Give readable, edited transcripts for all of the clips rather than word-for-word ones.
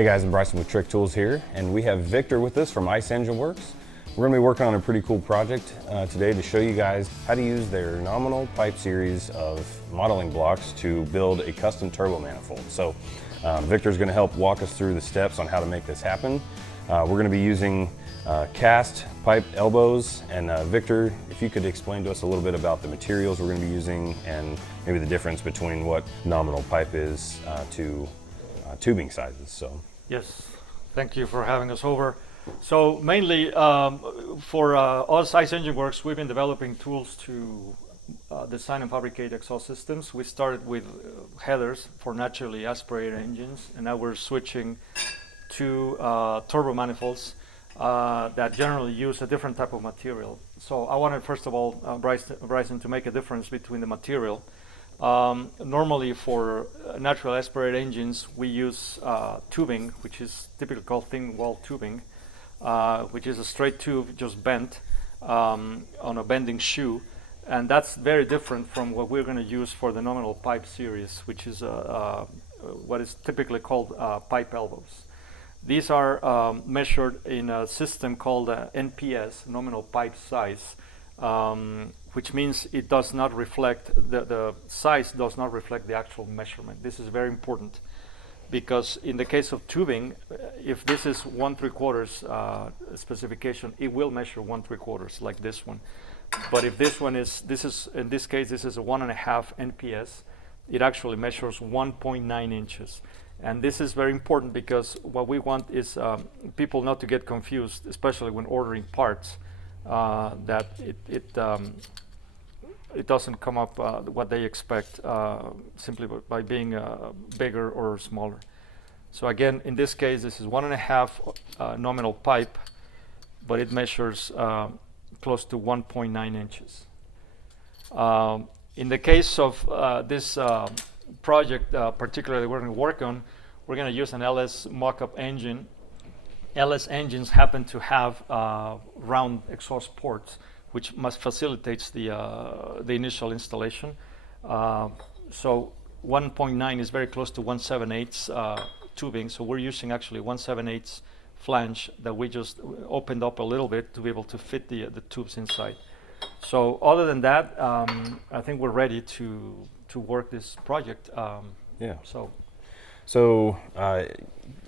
Hey guys, I'm Brycen with Trick Tools here, and we have Victor with us from Icengineworks. We're going to be working on a pretty cool project today to show you guys how to use their nominal pipe series of modeling blocks to build a custom turbo manifold. So Victor's going to help walk us through the steps on how to make this happen. We're going to be using cast pipe elbows, and Victor, if you could explain to us a little bit about the materials we're going to be using and maybe the difference between what nominal pipe is to tubing sizes. So yes, thank you for having us over. So mainly for us, Icengineworks, we've been developing tools to design and fabricate exhaust systems. We started with headers for naturally aspirated engines, and now we're switching to turbo manifolds that generally use a different type of material. So I wanted, first of all, Brycen, to make a difference between the material. Normally for natural aspirated engines, we use tubing, which is typically called thin wall tubing, which is a straight tube just bent on a bending shoe. And that's very different from what we're going to use for the nominal pipe series, which is what is typically called pipe elbows. These are measured in a system called NPS, nominal pipe size, which means it does not reflect, the size does not reflect the actual measurement. This is very important because in the case of tubing, if this is 1/3 specification, it will measure 1/3 like this one. But if this one is, in this case, this is a 1.5 NPS, it actually measures 1.9 inches. And this is very important because what we want is people not to get confused, especially when ordering parts, that it doesn't come up what they expect simply by being bigger or smaller. So again, in this case, this is 1.5 nominal pipe, but it measures close to 1.9 inches. In the case of this project, particularly we're going to work on, we're going to use an LS mock-up engine. LS engines happen to have round exhaust ports, which facilitates the initial installation. So 1.9 is very close to 1/7/8 tubing, so we're using actually 1/7/8 flange that we just opened up a little bit to be able to fit the tubes inside. So other than that, I think we're ready to work this project. yeah. So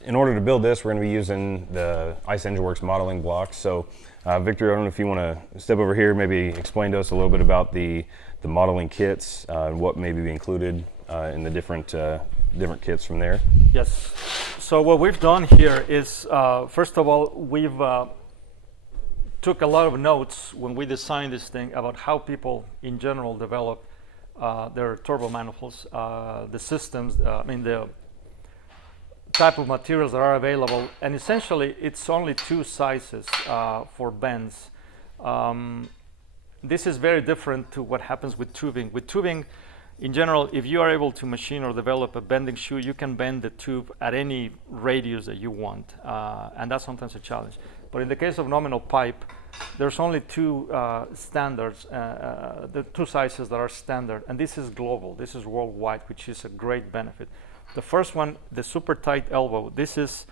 in order to build this, we're going to be using the Icengineworks modeling blocks. So Victor, I don't know if you want to step over here, maybe explain to us a little bit about the modeling kits and what may be included in the different kits from there. yes. So what we've done here is, first of all, we've took a lot of notes when we designed this thing about how people in general develop their turbo manifolds, the systems, the type of materials that are available, and essentially it's only two sizes for bends. This is very different to what happens with tubing. With tubing, in general, if you are able to machine or develop a bending shoe, you can bend the tube at any radius that you want, and that's sometimes a challenge. But in the case of nominal pipe, there's only two standards, the two sizes that are standard, and this is global, this is worldwide, which is a great benefit. The first one, the super tight elbow, this is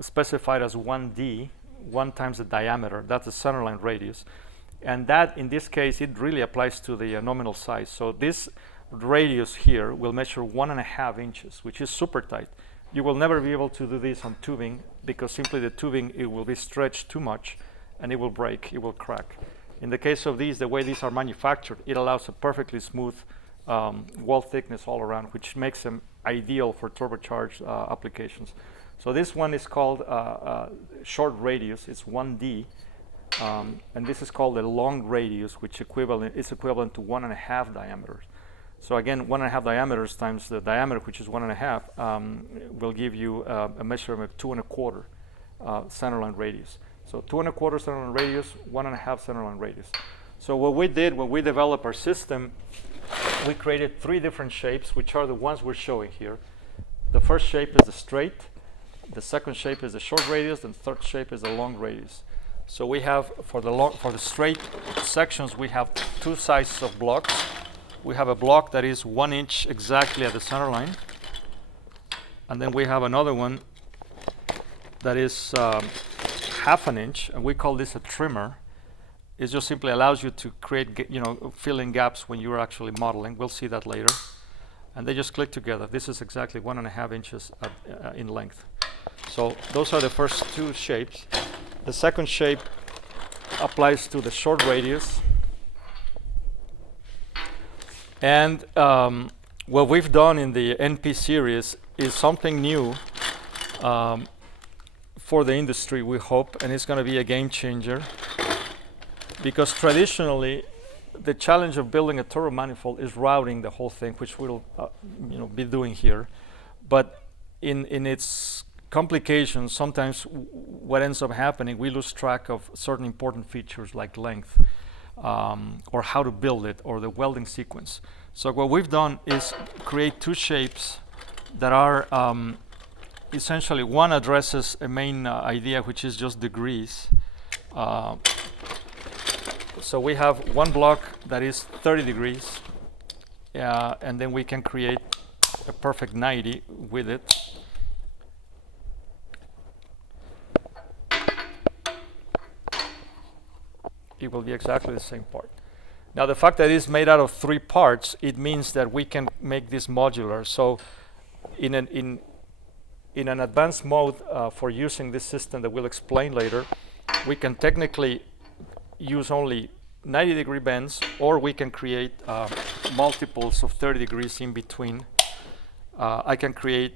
specified as 1D, 1 times the diameter, that's the centerline radius. And that, in this case, it really applies to the nominal size. So this radius here will measure 1.5 inches, which is super tight. You will never be able to do this on tubing because simply the tubing, it will be stretched too much and it will break, it will crack. In the case of these, the way these are manufactured, it allows a perfectly smooth wall thickness all around, which makes them ideal for turbocharged applications. So this one is called short radius, it's 1D, and this is called a long radius, which is equivalent to 1.5 diameters. So again, 1.5 diameters times the diameter, which is 1.5, will give you a measurement of 2.25 centerline radius. So 2.25 centerline radius, 1.5 centerline radius. So what we did when we developed our system, we created 3 different shapes, which are the ones we're showing here. The first shape is the straight, the second shape is the short radius, and the third shape is the long radius. So we have, for the straight sections, we have 2 sizes of blocks. We have a block that is 1 inch exactly at the center line, and then we have another one that is half an inch, and we call this a trimmer. It just simply allows you to create, fill in gaps when you're actually modeling. We'll see that later. And they just click together. This is exactly 1.5 inches in length. So those are the first two shapes. The second shape applies to the short radius. And what we've done in the NP series is something new for the industry, we hope, and it's going to be a game changer. Because traditionally, the challenge of building a turbo manifold is routing the whole thing, which we'll be doing here. But in its complications, sometimes what ends up happening, we lose track of certain important features like length, or how to build it, or the welding sequence. So what we've done is create two shapes that are essentially, one addresses a main idea, which is just degrees. So we have one block that is 30 degrees, and then we can create a perfect 90 with it. It will be exactly the same part. Now the fact that it's made out of 3 parts, it means that we can make this modular. So in an advanced mode for using this system that we'll explain later, we can technically use only 90-degree bends, or we can create multiples of 30 degrees in between. I can create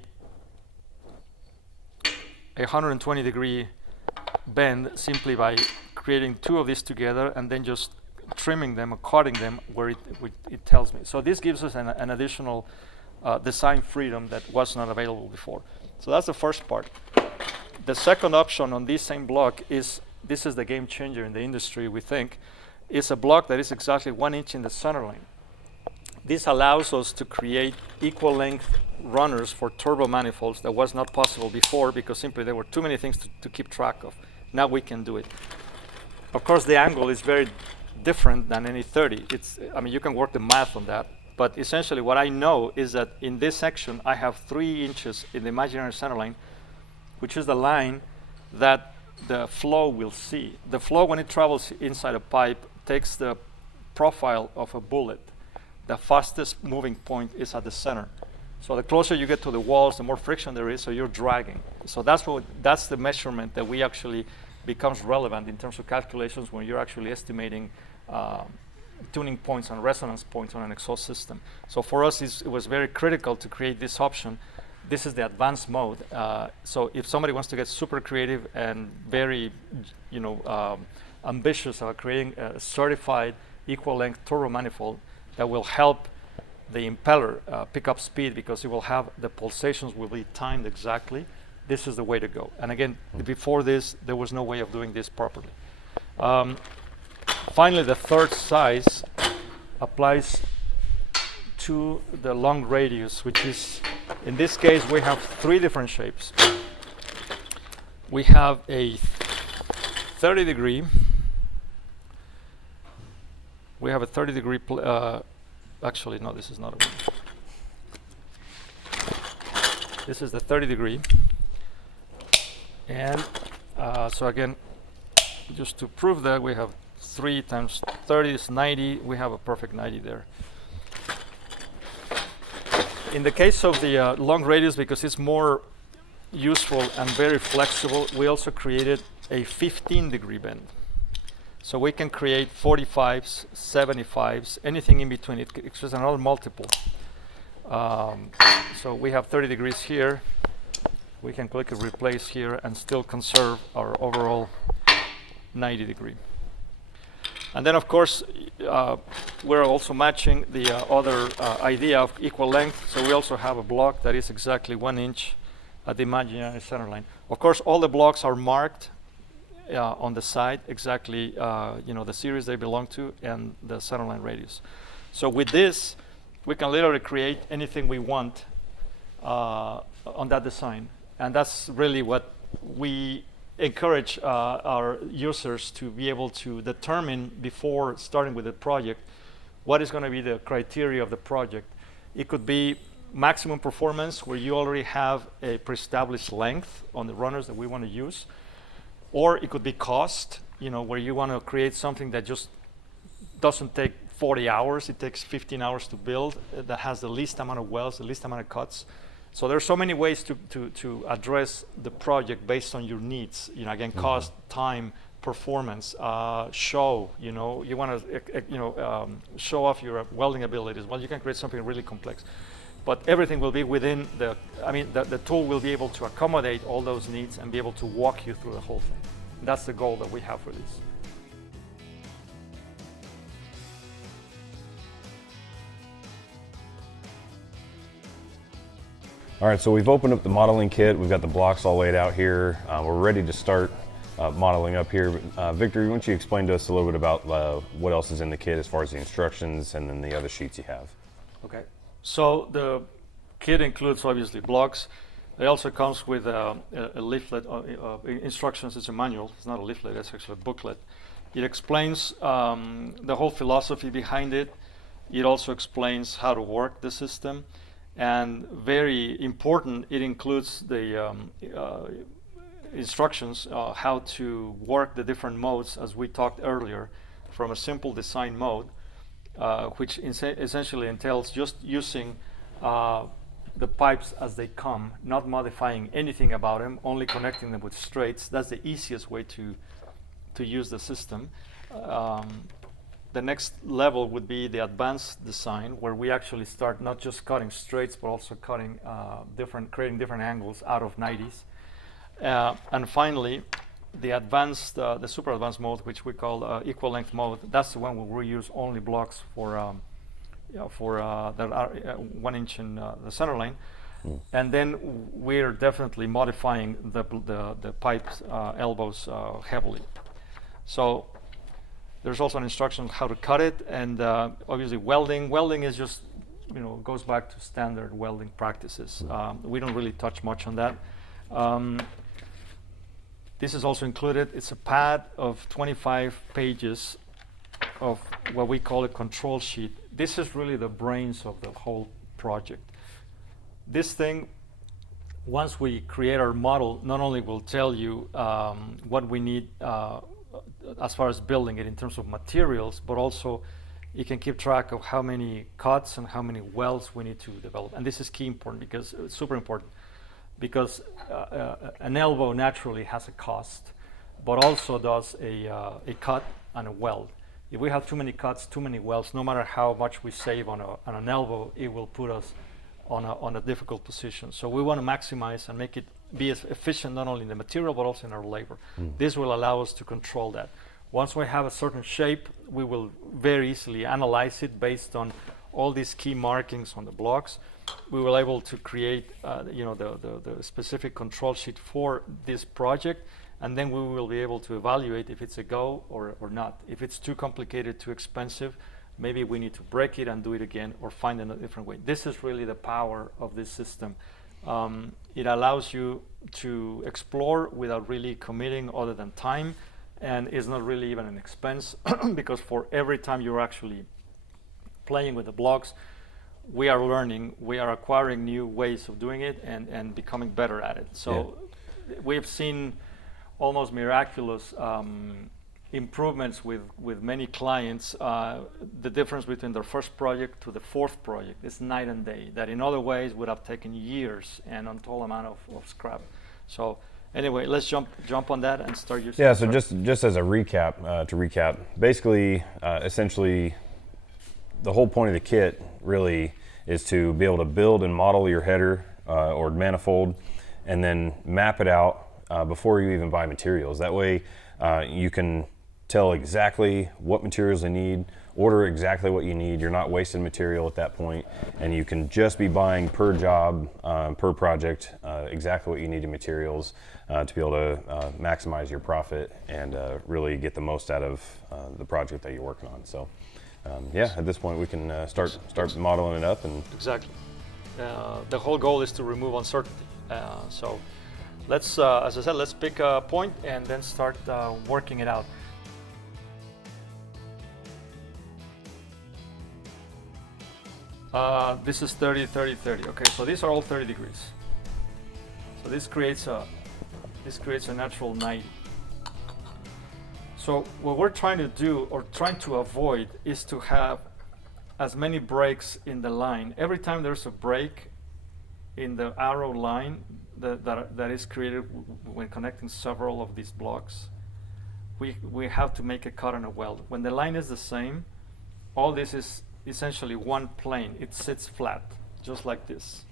a 120-degree bend simply by creating 2 of these together and then just trimming them or cutting them where it tells me. So this gives us an additional design freedom that was not available before. So that's the first part. The second option on this same block is, this is the game changer in the industry, we think, is a block that is exactly 1 inch in the center line. This allows us to create equal length runners for turbo manifolds that was not possible before, because simply there were too many things to keep track of. Now we can do it. Of course, the angle is very different than any 30. You can work the math on that, but essentially what I know is that in this section I have 3 inches in the imaginary center line, which is the line that the flow will see. The flow, when it travels inside a pipe, takes the profile of a bullet. The fastest moving point is at the center. So the closer you get to the walls, the more friction there is, so you're dragging. So that's the measurement that we actually becomes relevant in terms of calculations when you're actually estimating tuning points and resonance points on an exhaust system. So for us, it was very critical to create this option. This is the advanced mode. So if somebody wants to get super creative and very, ambitious about creating a certified equal length turbo manifold that will help the impeller pick up speed, because it will have the pulsations will be timed exactly, this is the way to go. And again, before this, there was no way of doing this properly. Finally, the third size applies to the long radius, which is, in this case, we have 3 different shapes. We have a 30 degree. We have a 30 degree, actually, no, this is not a one. This is the 30 degree. And so again, just to prove that, we have 3 times 30 is 90. We have a perfect 90 there. In the case of the long radius, because it's more useful and very flexible, we also created a 15 degree bend. So we can create 45s, 75s, anything in between. It's just another multiple. So we have 30 degrees here. We can click replace here and still conserve our overall 90 degree. And then, of course, we're also matching the other idea of equal length. So we also have a block that is exactly 1 inch at the imaginary center line. Of course, all the blocks are marked on the side, exactly the series they belong to and the center line radius. So with this, we can literally create anything we want on that design. And that's really what we encourage our users to be able to determine before starting with the project what is going to be the criteria of the project. It could be maximum performance, where you already have a pre-established length on the runners that we want to use, or it could be cost, where you want to create something that just doesn't take 40 hours, it takes 15 hours to build, that has the least amount of welds, the least amount of cuts. So there's so many ways to address the project based on your needs. Again, cost, time, performance, show. You want to show off your welding abilities. Well, you can create something really complex, but everything will be within the tool will be able to accommodate all those needs and be able to walk you through the whole thing. That's the goal that we have for this. All right, so we've opened up the modeling kit. We've got the blocks all laid out here. We're ready to start modeling up here. Victor, why don't you explain to us a little bit about what else is in the kit as far as the instructions and then the other sheets you have. Okay, so the kit includes obviously blocks. It also comes with a leaflet instructions. It's a manual. It's not a leaflet, it's actually a booklet. It explains the whole philosophy behind it. It also explains how to work the system. And very important, it includes the instructions how to work the different modes, as we talked earlier, from a simple design mode, which essentially entails just using the pipes as they come, not modifying anything about them, only connecting them with straights. That's the easiest way to use the system. The next level would be the advanced design, where we actually start not just cutting straights, but also cutting creating different angles out of 90s. And finally, the super advanced mode, which we call equal length mode. That's the one where we use only blocks that are 1 inch in the centerline. And then we're definitely modifying the pipes elbows heavily. So there's also an instruction on how to cut it, and obviously welding. Welding is just, goes back to standard welding practices. We don't really touch much on that. This is also included. It's a pad of 25 pages of what we call a control sheet. This is really the brains of the whole project. This thing, once we create our model, not only will tell you what we need as far as building it in terms of materials, but also you can keep track of how many cuts and how many welds we need to develop. And this is key important, because it's super important, because an elbow naturally has a cost, but also does a cut and a weld. If we have too many cuts, too many welds, no matter how much we save on an elbow, it will put us on a difficult position. So we want to maximize and make it be as efficient, not only in the material, but also in our labor. This will allow us to control that. Once we have a certain shape, we will very easily analyze it based on all these key markings on the blocks. We will able to create the specific control sheet for this project, and then we will be able to evaluate if it's a go or not. If it's too complicated, too expensive, maybe we need to break it and do it again, or find a different way. This is really the power of this system. It allows you to explore without really committing other than time, and it's not really even an expense because for every time you're actually playing with the blocks, we are learning, we are acquiring new ways of doing it and becoming better at it. So we've seen almost miraculous improvements with many clients. The difference between their first project to the fourth project is night and day, that in other ways would have taken years and untold amount of scrap. So anyway, let's jump on that and start using. Yeah, so just as a recap, basically, essentially, the whole point of the kit really is to be able to build and model your header or manifold, and then map it out before you even buy materials. That way you can tell exactly what materials you need, order exactly what you need. You're not wasting material at that point, and you can just be buying per job, per project, exactly what you need in materials to be able to maximize your profit and really get the most out of the project that you're working on. So at this point we can start modeling it up. And exactly. The whole goal is to remove uncertainty. So let's, as I said, let's pick a point and then start working it out. This is 30, 30, 30. Okay, so these are all 30 degrees. So this creates a natural 90. So what we're trying to do, or trying to avoid, is to have as many breaks in the line. Every time there's a break in the arrow line that is created when connecting several of these blocks, we have to make a cut on a weld. When the line is the same, all this is essentially one plane. It sits flat, just like this.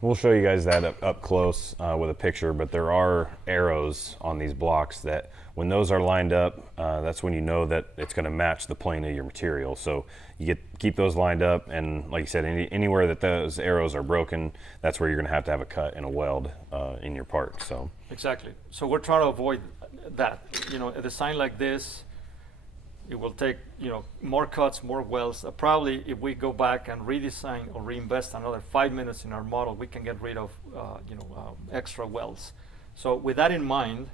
We'll show you guys that up close with a picture, but there are arrows on these blocks that when those are lined up, that's when you know that it's going to match the plane of your material. So you keep those lined up, and like you said, anywhere that those arrows are broken, that's where you're going to have a cut and a weld in your part. So exactly. So we're trying to avoid that. A design like this, it will take more cuts, more welds. Probably if we go back and redesign or reinvest another 5 minutes in our model, we can get rid of extra welds. So with that in mind,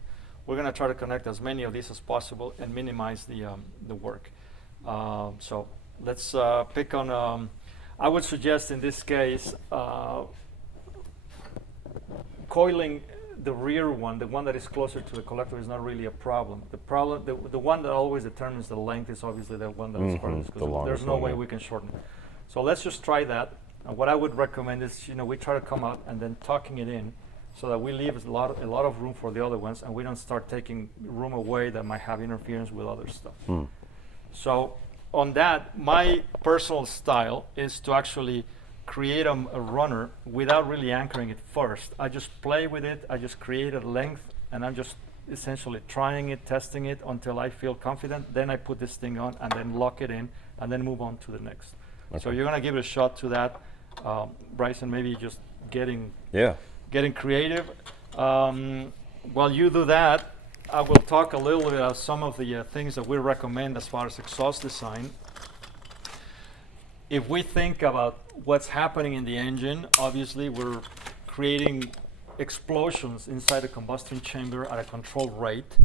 we're going to try to connect as many of these as possible and minimize the work. So let's pick on. I would suggest in this case coiling the rear one, the one that is closer to the collector, is not really a problem. The one that always determines the length is obviously the one that is furthest, because there's no way we can shorten it. So let's just try that. And what I would recommend is, we try to come out and then tucking it in, so that we leave a lot of room for the other ones, and we don't start taking room away that might have interference with other stuff. So on that, my personal style is to actually create a runner without really anchoring it first. I just play with it, I just create a length, and I'm just essentially trying it, testing it until I feel confident. Then I put this thing on and then lock it in and then move on to the next. Okay. So you're gonna give it a shot to that. Brycen, maybe just getting creative. While you do that, I will talk a little bit about some of the things that we recommend as far as exhaust design. If we think about what's happening in the engine, obviously we're creating explosions inside the combustion chamber at a controlled rate.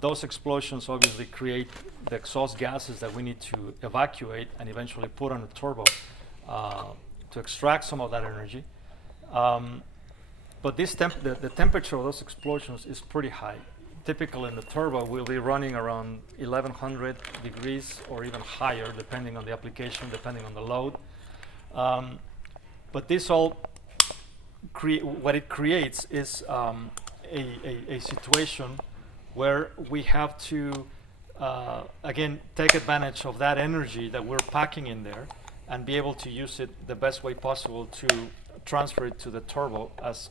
Those explosions obviously create the exhaust gases that we need to evacuate and eventually put on a turbo to extract some of that energy. But the temperature of those explosions is pretty high. Typically in the turbo, we'll be running around 1100 degrees or even higher, depending on the application, depending on the load. But this all, what it creates is a situation where we have to, again, take advantage of that energy that we're packing in there and be able to use it the best way possible to transfer it to the turbo as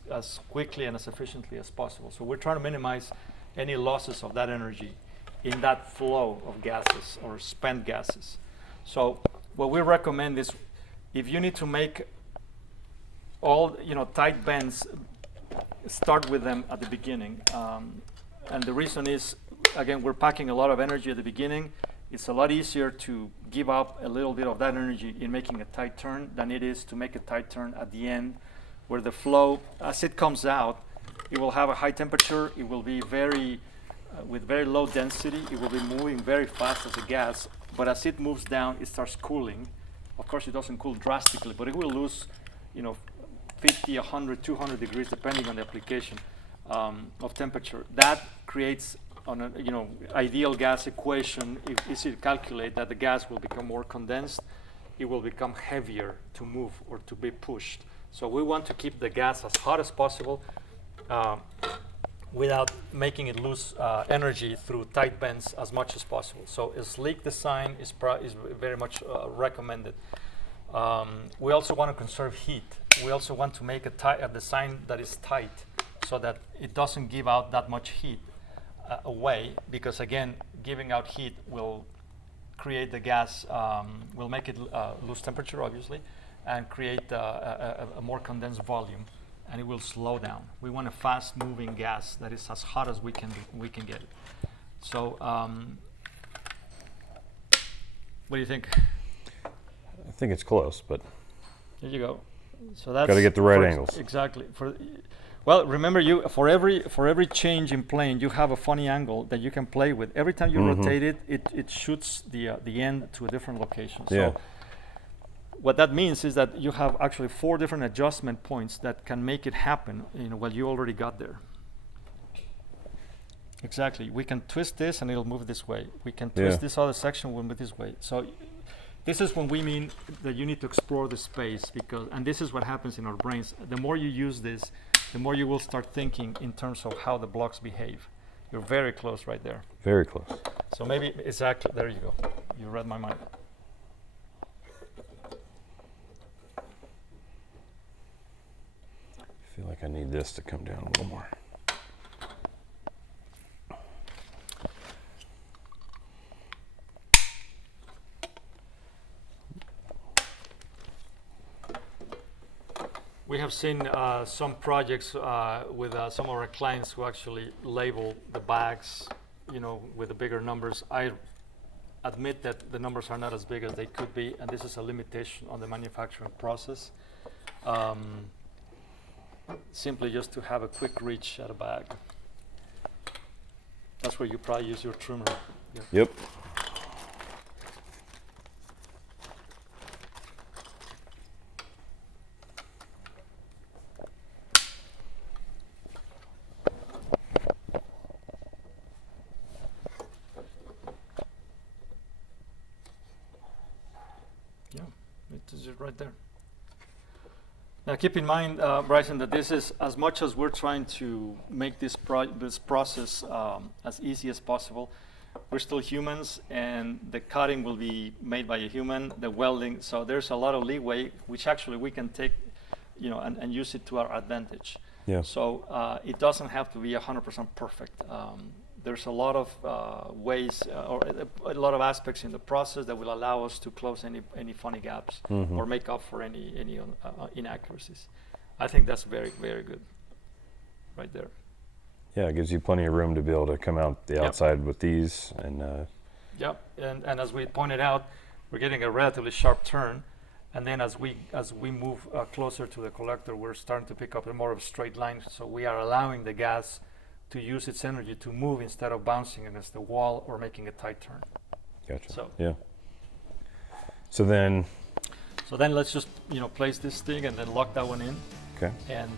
quickly and as efficiently as possible. So we're trying to minimize any losses of that energy in that flow of gases or spent gases. So what we recommend is, if you need to make all tight bends, start with them at the beginning. And the reason is, again, we're packing a lot of energy at the beginning. It's a lot easier to give up a little bit of that energy in making a tight turn than it is to make a tight turn at the end, where the flow, as it comes out, it will have a high temperature. It will be with very low density. It will be moving very fast as a gas, but as it moves down, it starts cooling. Of course, it doesn't cool drastically, but it will lose, 50, 100, 200 degrees, depending on the application of temperature. That creates, on an ideal gas equation, if easy to calculate, that the gas will become more condensed. It will become heavier to move or to be pushed. So we want to keep the gas as hot as possible, without making it lose energy through tight bends as much as possible. So a sleek design is very much recommended. We also want to conserve heat. We also want to make a design that is tight, so that it doesn't give out that much heat away, because again, giving out heat will create the gas, will make it lose temperature, obviously, and create a more condensed volume, and it will slow down. We want a fast-moving gas that is as hot as we can get it. So, what do you think? I think it's close, but there you go. So that's got to get the right angles. Exactly. Well, remember, for every change in plane, you have a funny angle that you can play with. Every time you rotate it, it shoots the end to a different location. So What that means is that you have actually 4 different adjustment points that can make it happen, while you already got there. Exactly. We can twist this and it'll move this way. We can twist this other section, will move this way. So this is when we mean that you need to explore the space, and this is what happens in our brains. The more you use this, the more you will start thinking in terms of how the blocks behave. You're very close right there. Very close. So maybe, exactly, there you go. You read my mind. I feel like I need this to come down a little more. We have seen some projects with some of our clients who actually label the bags, with the bigger numbers. I admit that the numbers are not as big as they could be, and this is a limitation on the manufacturing process. Simply just to have a quick reach at a bag. That's where you probably use your trimmer. Yep. It is right there. Now keep in mind, Brycen, that this is, as much as we're trying to make this process as easy as possible, we're still humans, and the cutting will be made by a human, the welding, so there's a lot of leeway, which actually we can take, and use it to our advantage. Yeah. So it doesn't have to be 100% perfect. There's a lot of ways, or a lot of aspects in the process that will allow us to close any funny gaps or make up for any inaccuracies. I think that's very, very good, right there. Yeah, it gives you plenty of room to be able to come out the outside with these, and Yep, and as we pointed out, we're getting a relatively sharp turn, and then as we move closer to the collector, we're starting to pick up a more of a straight line. So we are allowing the gas to use its energy to move instead of bouncing against the wall or making a tight turn. Gotcha. So yeah. So then let's just place this thing and then lock that one in. Okay. And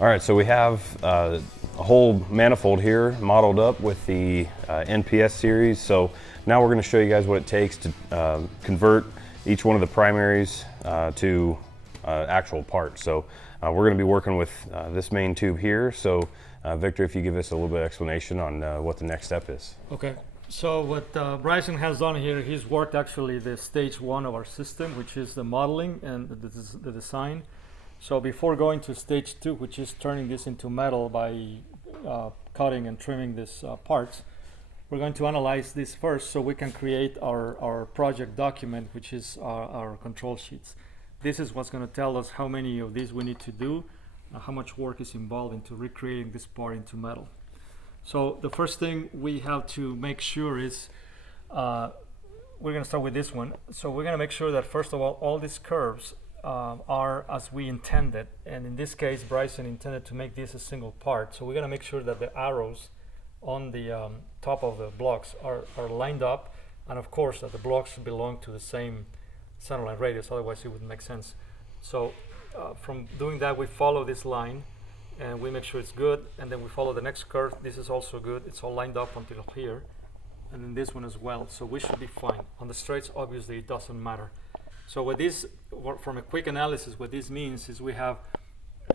all right, so we have a whole manifold here modeled up with the NPS series. So now we're going to show you guys what it takes to convert each one of the primaries to actual parts. So we're going to be working with this main tube here. So Victor, if you give us a little bit of explanation on what the next step is. okay. So what Brycen has done here, he's worked actually the stage 1 of our system, which is the modeling and the design. So before going to stage 2, which is turning this into metal by cutting and trimming these parts, we're going to analyze this first so we can create our project document, which is our control sheets. This is what's going to tell us how many of these we need to do, how much work is involved into recreating this part into metal. So the first thing we have to make sure is, we're going to start with this one. So we're going to make sure that first of all these curves are as we intended. And in this case, Brycen intended to make this a single part. So we're going to make sure that the arrows on the top of the blocks are lined up, and of course that the blocks belong to the same centerline radius, otherwise it wouldn't make sense. So from doing that, we follow this line and we make sure it's good, and then we follow the next curve. This is also good. It's all lined up until here, and then this one as well. So we should be fine. On the straights, obviously it doesn't matter. So with this, from a quick analysis, what this means is we have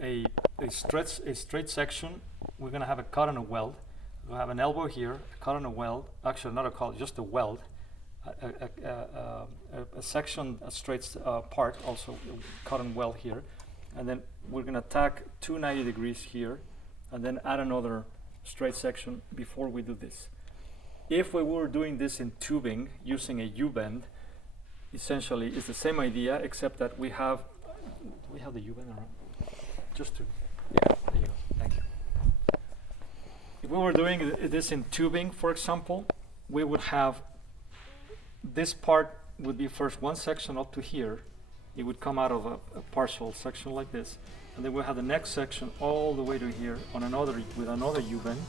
a straight section. We're going to have a cut and a weld. We'll have an elbow here, a cut and a weld. Actually, not a cut, just a weld. A section, a straight part, also cut and weld here. And then we're going to tack 290 degrees here, and then add another straight section before we do this. If we were doing this in tubing using a U-bend, essentially it's the same idea, except that we have the U-bend around. Just to, yeah, there you go. Thank you. If we were doing this in tubing, for example, we would have this part would be first one section up to here. It would come out of a partial section like this, and then we have the next section all the way to here on with another U-bend,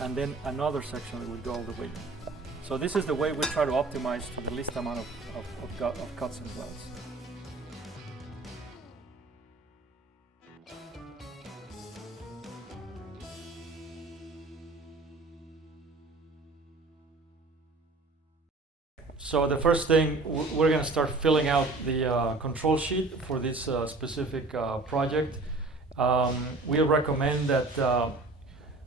and then another section that would go all the way. So this is the way we try to optimize to the least amount of cuts and welds. So the first thing, we're going to start filling out the control sheet for this specific project. We recommend that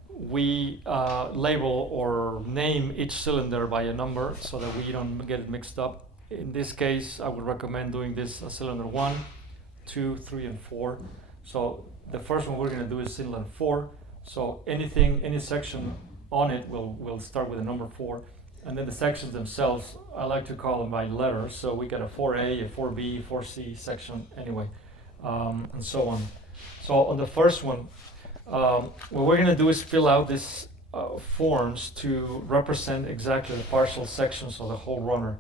we label or name each cylinder by a number so that we don't get it mixed up. In this case, I would recommend doing this cylinder 1, 2, 3, and 4. So the first one we're going to do is cylinder 4. So any section on it will start with the number 4. And then the sections themselves, I like to call them by letters. So we got a 4A, a 4B, 4C section anyway, and so on. So on the first one, what we're going to do is fill out these forms to represent exactly the partial sections of the whole runner.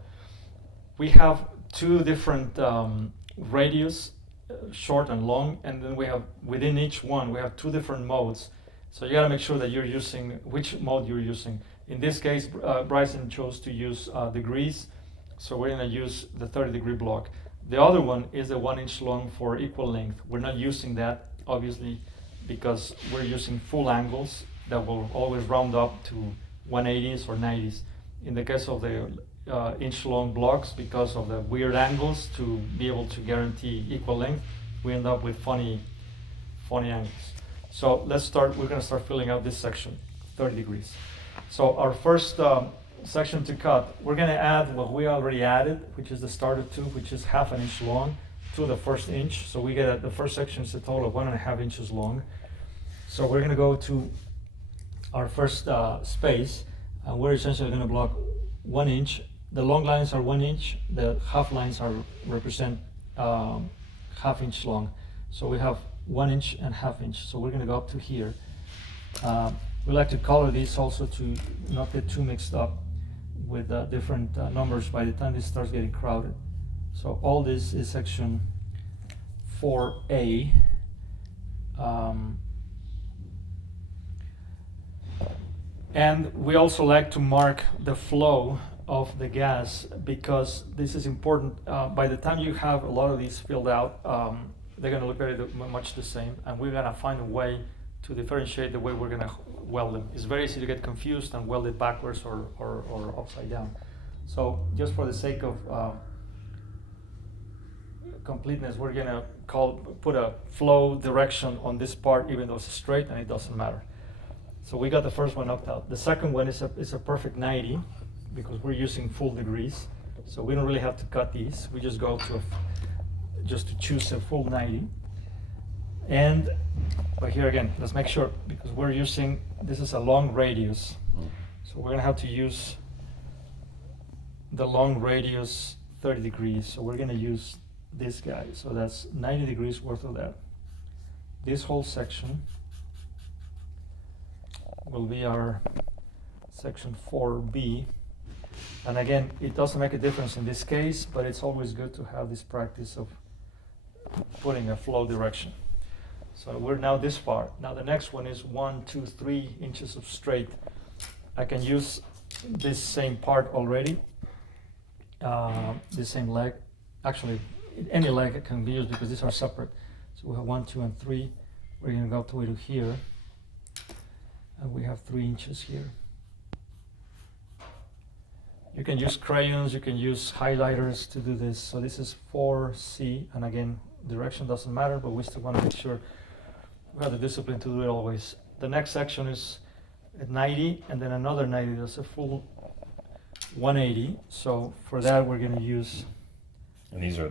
We have two different radius, short and long, and then we have within each one we have two different modes. So you got to make sure that you're using which mode you're using. In this case, Brycen chose to use degrees, so we're going to use the 30-degree block. The other one is the 1 inch long for equal length. We're not using that, obviously, because we're using full angles that will always round up to 180s or 90s. In the case of the inch-long blocks, because of the weird angles to be able to guarantee equal length, we end up with funny angles. So let's start. We're going to start filling out this section, 30 degrees. So our first section to cut, we're going to add what we already added, which is the starter tube, which is 1/2 inch long, to the first inch. So we get the first section is a total of 1.5 inches long. So we're going to go to our first space, and we're essentially going to block 1 inch. The long lines are 1 inch. The half lines represent 1/2 inch long. So we have 1 inch and 1/2 inch. So we're going to go up to here. We like to color these also to not get too mixed up with different numbers by the time this starts getting crowded. So all this is section 4A. And we also like to mark the flow of the gas, because this is important. By the time you have a lot of these filled out, they're going to look very much the same, and we're going to find a way to differentiate the way we're going to weld them. It's very easy to get confused and weld it backwards or upside down. So just for the sake of completeness, we're going to put a flow direction on this part, even though it's straight, and it doesn't matter. So we got the first one up out. The second one is a perfect 90, because we're using full degrees. So we don't really have to cut these. We just go to just to choose a full 90. But here again, let's make sure, because we're using, this is a long radius. So we're gonna have to use the long radius 30 degrees. So we're gonna use this guy. So that's 90 degrees worth of that. This whole section will be our section 4B. And again, it doesn't make a difference in this case, but it's always good to have this practice of putting a flow direction. So we're now this far. Now the next one is 1, 2, 3 inches of straight. I can use this same part already, this same leg. Actually, any leg can be used because these are separate. So we have 1, 2, and 3. We're going to go to here, and we have 3 inches here. You can use crayons, you can use highlighters to do this. So this is 4C, and again, direction doesn't matter, but we still want to make sure we have the discipline to do it always. The next section is at 90, and then another 90. That's a full 180. So for that, we're going to use. And these are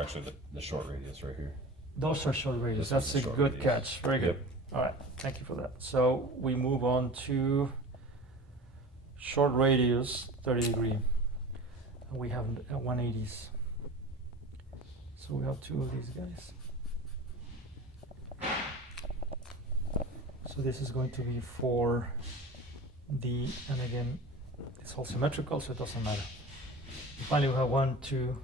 actually the short radius right here. Those are short radius. That's a good radius. catch. Very good. Yep. All right, thank you for that. So we move on to short radius 30 degree. And we have 180s. So we have 2 of these guys. So this is going to be 4D, and again, it's all symmetrical, so it doesn't matter. And finally, we have 1, 2.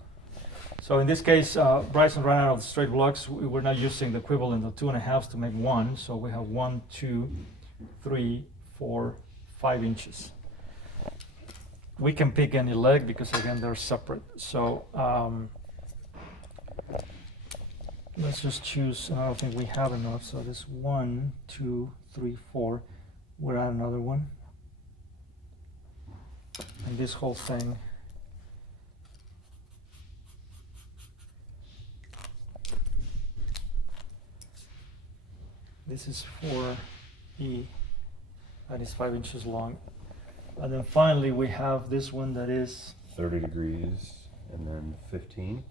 So in this case, Brycen ran out of straight blocks. We're not using the equivalent of 2.5 to make 1. So we have 1, 2, 3, 4, 5 inches. We can pick any leg because again, they're separate. So let's just choose. I don't think we have enough. So this 1, 2, 3, 4. We'll add another one. And this whole thing. This is 4E, that is 5 inches long. And then finally we have this one that is 30 degrees and then 15.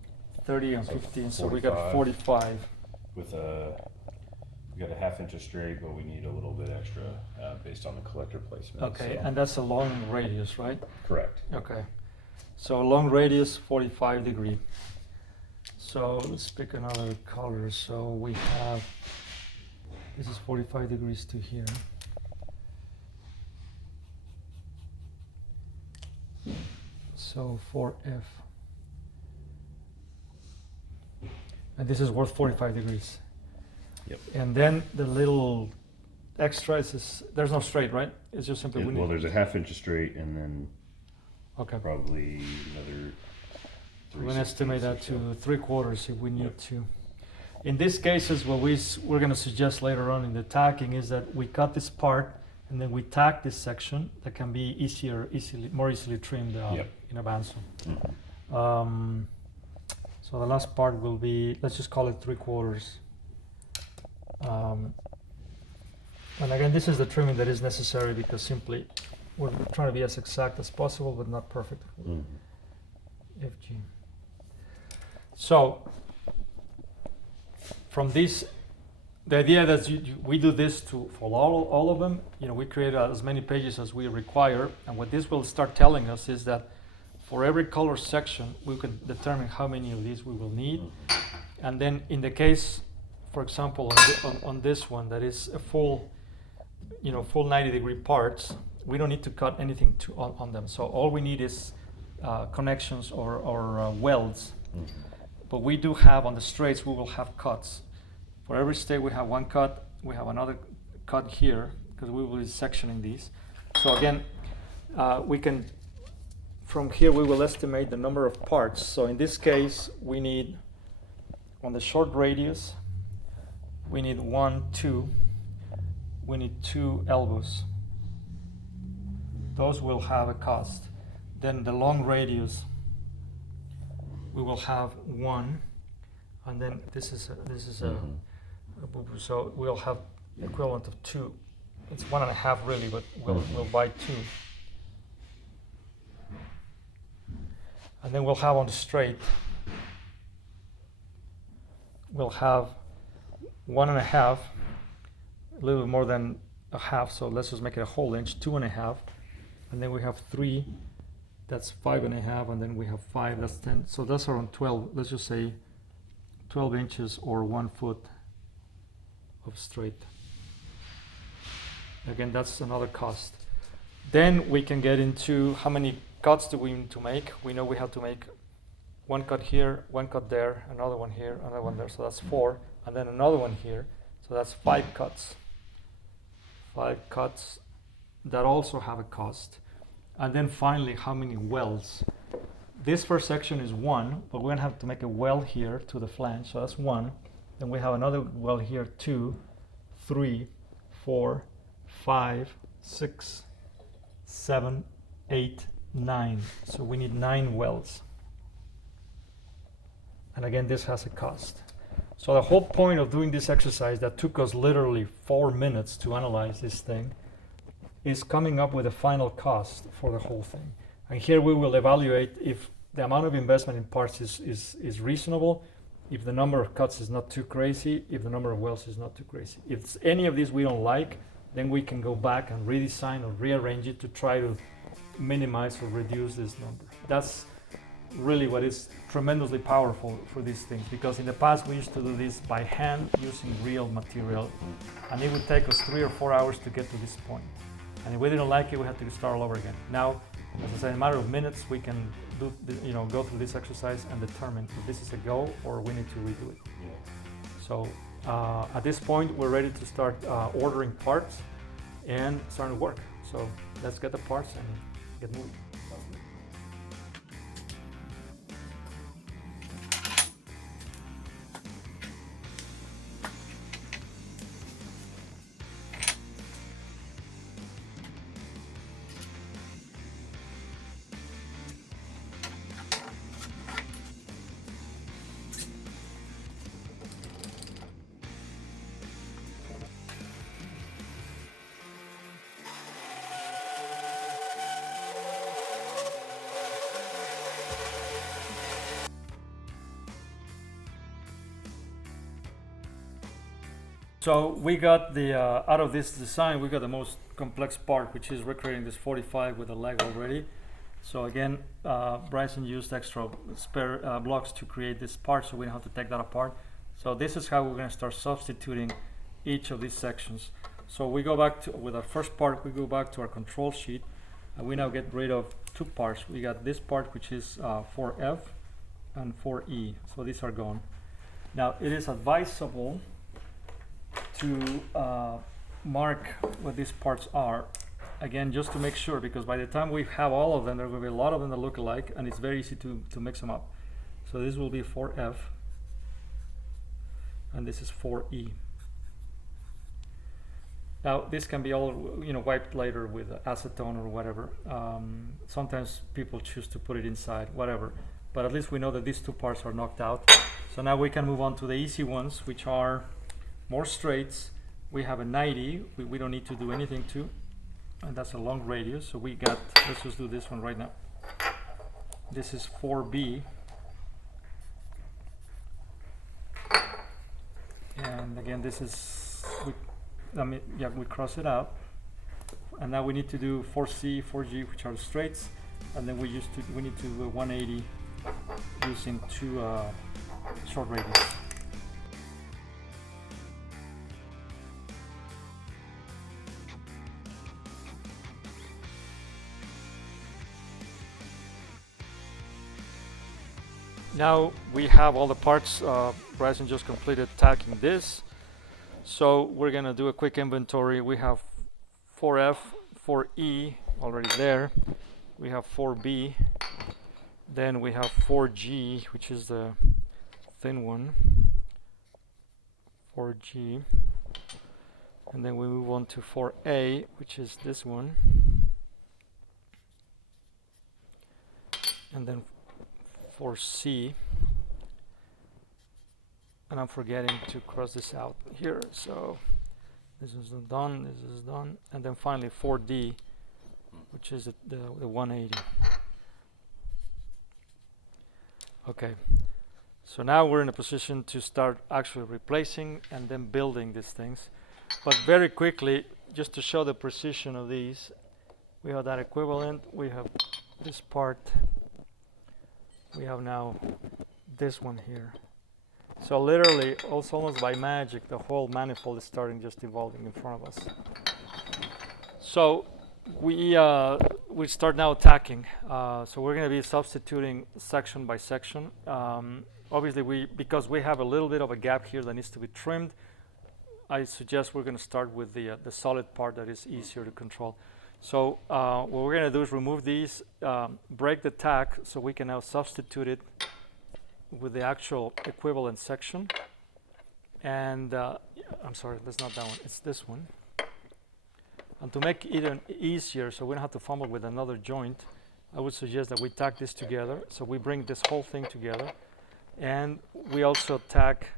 30 and So 15, so we got 45. With we got a 1/2 inch straight, but we need a little bit extra based on the collector placement. Okay, so. and that's a long radius, right? Correct. Okay, so long radius, 45 degree. So let's pick another color. So we have, this is 45 degrees to here. So 4F. And this is worth 45 degrees. Yep. And then the little extra is, there's no straight, right? It's just simply, Well, there's a 1/2 inch straight and then okay. probably another. We're going to estimate that to 3/4 if we need to. In these cases, what we're going to suggest later on in the tacking is that we cut this part and then we tack this section that can be more easily trimmed in a bandsaw. Mm-hmm. So the last part will be, let's just call it 3/4. And again, this is the trimming that is necessary because simply we're trying to be as exact as possible, but not perfect. Mm-hmm. FG. So from this, the idea that we do this for all of them, we create as many pages as we require, and what this will start telling us is that for every color section, we can determine how many of these we will need, and then in the case, for example, on this one that is a full 90 degree parts, we don't need to cut anything on them. So all we need is connections or welds. Mm-hmm. But we do have on the straights, we will have cuts. For every straight we have one cut, we have another cut here because we will be sectioning these. So again, we can, from here we will estimate the number of parts. So in this case, we need, on the short radius, we need 1, 2, we need 2 elbows. Those will have a cost. Then the long radius, we will have 1, and then this is so we'll have the equivalent of 2. It's 1.5 really, but we'll buy 2. And then we'll have on the straight, we'll have 1.5, a little bit more than a half, so let's just make it a whole inch, 2.5. and then we have 3, that's 5.5, and then we have 5, that's 10. So that's around 12, let's just say 12 inches or 1 foot of straight. Again, that's another cost. Then we can get into how many cuts do we need to make. We know we have to make 1 cut here, 1 cut there, another one here, another one there, so that's 4, and then another one here, so that's 5 cuts. 5 cuts that also have a cost. And then finally, how many welds? This first section is 1, but we're gonna have to make a weld here to the flange, so that's 1. Then we have another weld here, 2, 3, 4, 5, 6, 7, 8, 9. So we need 9 welds. And again, this has a cost. So the whole point of doing this exercise that took us literally 4 minutes to analyze this thing is coming up with a final cost for the whole thing. And here we will evaluate if the amount of investment in parts is reasonable, if the number of cuts is not too crazy, if the number of welds is not too crazy. If any of these we don't like, then we can go back and redesign or rearrange it to try to minimize or reduce this number. That's really what is tremendously powerful for these things, because in the past we used to do this by hand using real material, and it would take us 3 or 4 hours to get to this point. And if we didn't like it, we had to start all over again. Now, as I said, in a matter of minutes, we can do, go through this exercise and determine if this is a go or we need to redo it. Yeah. So at this point, we're ready to start ordering parts and starting to work. So let's get the parts and get moving. So we got the, out of this design, we got the most complex part, which is recreating this 45 with a leg already. So again, Brycen used extra spare blocks to create this part, so we don't have to take that apart. So this is how we're going to start substituting each of these sections. So we go back to, with our first part, we go back to our control sheet, and we now get rid of 2 parts. We got this part, which is 4F and 4E, so these are gone. Now it is advisable to mark what these parts are, again, just to make sure, because by the time we have all of them, there will be a lot of them that look alike, and it's very easy to mix them up. So this will be 4F, and this is 4E. Now this can be all wiped later with acetone or whatever. Sometimes people choose to put it inside, whatever, but at least we know that these 2 parts are knocked out. So now we can move on to the easy ones, which are more straights. We have a 90, we don't need to do anything to, and that's a long radius. So we got, let's just do this one right now. This is 4B, and again this is, we cross it out, and now we need to do 4C, 4G, which are the straights, and then we need to do 180 using 2 short radius. Now we have all the parts. Brycen just completed tacking this. So we're gonna do a quick inventory. We have 4F, 4E already there. We have 4B. Then we have 4G, which is the thin one. 4G. And then we move on to 4A, which is this one. And then 4C, and I'm forgetting to cross this out here, so this is done, this is done, and then finally 4D, which is the 180. Okay, so now we're in a position to start actually replacing and then building these things, but very quickly, just to show the precision of these, We have that equivalent. We have this part. We have now this one here. So literally, also almost by magic, the whole manifold is starting just evolving in front of us. So we start now attacking. So we're going to be substituting section by section. Obviously, because we have a little bit of a gap here that needs to be trimmed, I suggest we're going to start with the solid part that is easier to control. So what we're going to do is remove these, break the tack, so we can now substitute it with the actual equivalent section. And I'm sorry, that's not that one, it's this one. And to make it even easier, so we don't have to fumble with another joint, I would suggest that we tack this together. So we bring this whole thing together. And we also tack,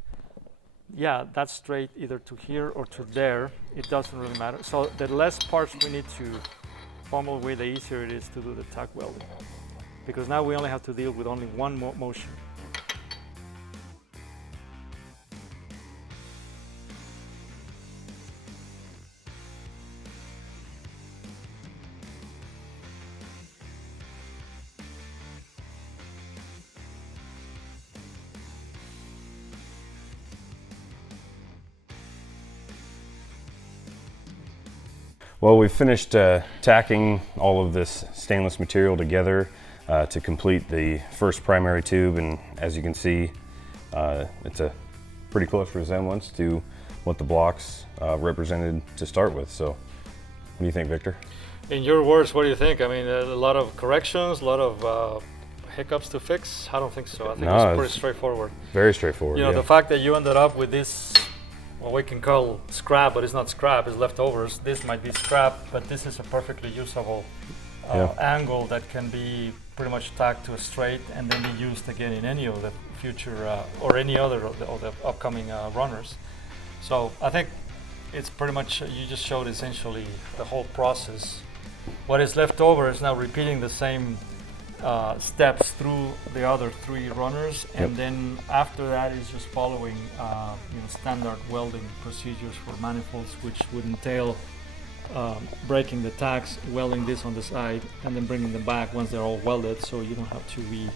that's straight either to here or to there. It doesn't really matter. So the less parts we need to fumble with, the easier it is to do the tack welding. Because now we only have to deal with only one motion. Well, we've finished tacking all of this stainless material together to complete the first primary tube, and as you can see, it's a pretty close resemblance to what the blocks represented to start with. So, what do you think, Victor? In your words, what do you think? I mean, a lot of corrections, a lot of hiccups to fix? I don't think so. I think it's pretty straightforward. Very straightforward. You know, the fact that you ended up with this, what we can call scrap, but it's not scrap, it's leftovers. This might be scrap, but this is a perfectly usable angle that can be pretty much tacked to a straight and then be used again in any of the future or any other of the upcoming runners. So I think it's pretty much, you just showed essentially the whole process. What is left over is now repeating the same steps through the other three runners, and then after that is just following standard welding procedures for manifolds, which would entail breaking the tacks, welding this on the side, and then bringing them back once they're all welded, so you don't have to be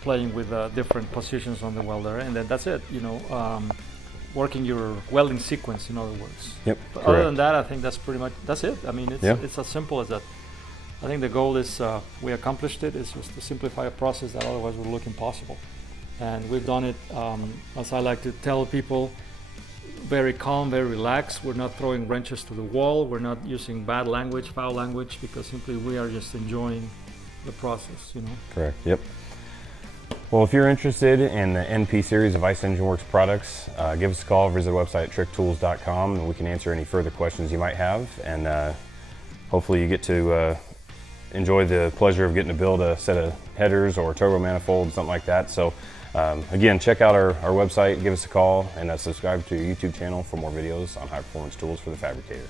playing with different positions on the welder, and then that's it. Working your welding sequence, in other words. But other than that, I think that's pretty much it. I mean, it's as simple as that. I think the goal is we accomplished it. It's just to simplify a process that otherwise would look impossible. And we've done it, as I like to tell people, very calm, very relaxed. We're not throwing wrenches to the wall. We're not using bad language, foul language, because simply we are just enjoying the process, Correct, yep. Well, if you're interested in the NP series of Icengineworks products, give us a call, visit our website at Trick-Tools.com, and we can answer any further questions you might have. And hopefully you get to enjoy the pleasure of getting to build a set of headers or turbo manifold, something like that. So again, check out our website, give us a call, and subscribe to our YouTube channel for more videos on high performance tools for the fabricator.